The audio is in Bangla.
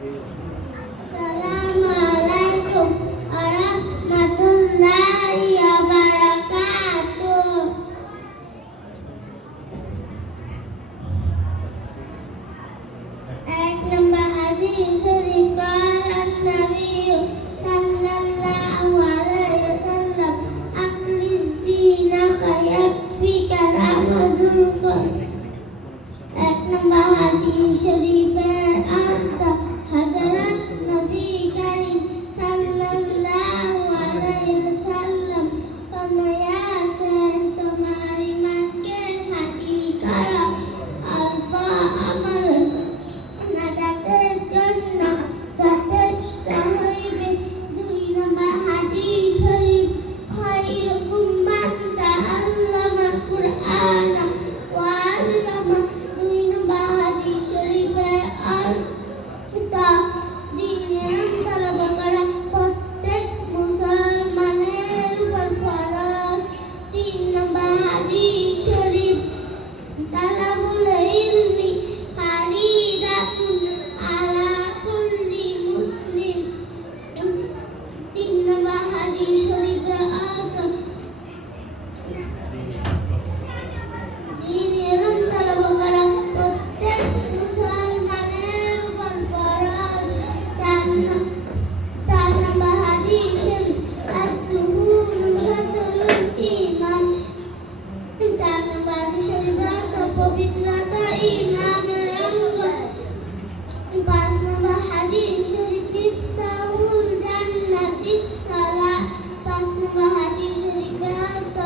আসসালামু আলাইকুম ওয়া রাহমাতুল্লাহি ওয়া বারাকাতুহু। এক নম্বর হাদিস শরীফ قال النبي صلى الله عليه وسلم أخلص دينك يكفيك العمل القلب। এক নম্বর হাদিস শরীফের অর্থ হযরত নবী করিম সাল্লাল্লাহু আলাইহি ওয়াসাল্লাম ফরমায়াছেন, তোমার ঈমানকে খাঁটি করো, অল্প আমল নাজাতের জন্য যথেষ্ট হইবে। দুই নম্বর হাদিস শরীফ খায়রুকুম মান তাআল্লামাল কুরআন ওয়া আল্লামা। দুই নম্বর হাদিস শরীফের অর্থ দ্বীনের তলব করা প্রত্যেক মুসলমানের উপর ফরজ। তিন নম্বর হাদিস শরীফ তালাবুল ইলমি ফারিদাতুন আলা কুল্লি মুসলিম। তিন নম্বর হাদিস শরীফের অর্থ দ্বীনের তলব করা প্রত্যেক মুসলমানের উপর ফরজ। চার নম্বর হাদিস শরীফ আত-তুহুরু শাতরুল ঈমান। চার নম্বর হাদিস শরীফের অর্থ পবিত্রতা ঈমানের অঙ্গ। পাঁচ নম্বর হাদিস শরীফ মিফতাহুল জান্নাতিস সালাত। পাঁচ নম্বর হাদিস শরীফের অর্থ